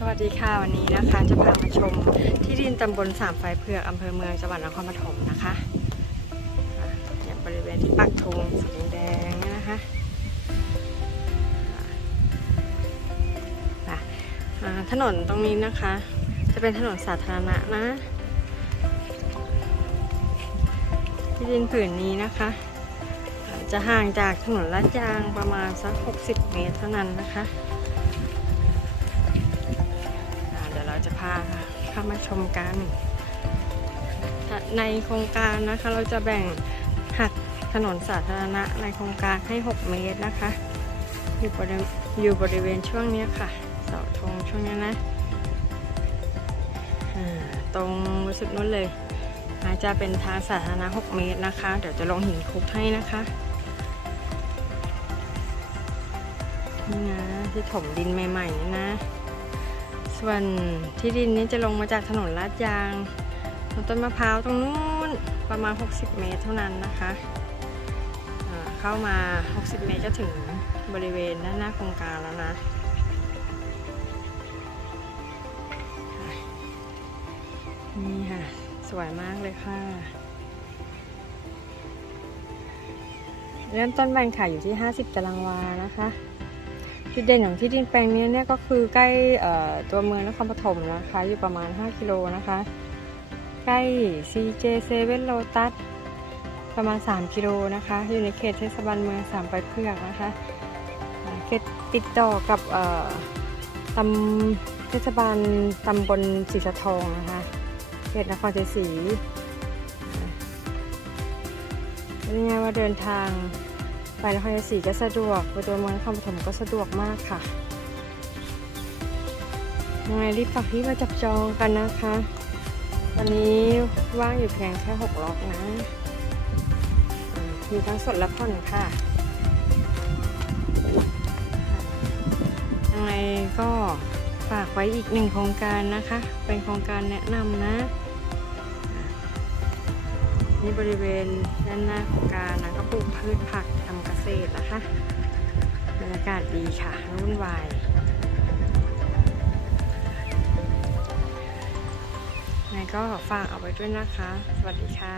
สวัสดีค่ะวันนี้นะคะจะพามาชมที่ดินตำบลสามไฟเผือกอำเภอเมืองจังหวัดนครปฐมนะคะอะเนี่ยบริเวณที่ปักธงสีแดงเนี่ยนะคะถนนตรงนี้นะคะ จะเป็นถนนสาธารณะนะ ที่ดินผืนนี้นะคะ จะห่างจากถนนลาดยางประมาณสัก 60 เมตรเท่านั้นนะคะ มาชมกัน ในโครงการนะคะเราจะแบ่งหักถนนสาธารณะในโครงการให้ 6 เมตรนะคะ อยู่บริอยู่บริเวณช่วงนี้ค่ะเสาธงช่วงนี้นะตรงสุดนู้นเลยอาจะเป็นทางสาธารณะ 6 เมตรนะคะ เดี๋ยวจะลงหินคลุกให้นะคะนี่นะที่ถมดินใหม่ๆนี่นะ ส่วนที่ดินนี้จะลงมาจากถนนลาดยางตรงต้นมะพร้าวตรงนู้นประมาณ 60 เมตรเท่านั้นนะคะเข้ามา 60 เมตรก็ถึงบริเวณด้านหน้าโครงการแล้วนะค่ะนี่ค่ะ สวยมากเลยค่ะ เริ่มต้นแบ่งขายอยู่ที่ 50 ตารางวานะคะ จุดเด่นของที่ดินแปลงนี้เนี่ยก็คือใกล้ตัวเมืองนครปฐมนะคะ อยู่ประมาณ 5 กิโลนะคะ ใกล้ CJ 7 Lotus ประมาณ 3 กิโลนะคะ อยู่ในเขตเทศบาลเมืองสามไปเพื่อกนะคะเขตติดต่อกับตำเทศบาลตำบลศรีสะทองนะคะเขตนครชัยศรีเป็นไงว่าเดินทาง ไปนครศรีก็สะดวกไปตัวเมืองนครปฐมก็สะดวกมากค่ะยังไงรีบฝากที่มาจับจองกันนะคะ วันนี้ว่างอยู่เพียงแค่6ล็อกนะ มีทั้งสดและผ่อนค่ะยังไงก็ฝากไว้อีกหนึ่งโครงการนะคะ เป็นโครงการแนะนำนะ นี่บริเวณด้านหน้าโครงการนะก็ปลูกพืชผักทำเกษตรนะคะบรรยากาศดีค่ะรุ่นวายยังไงก็ฝากเอาไว้ด้วยนะคะ สวัสดีค่ะ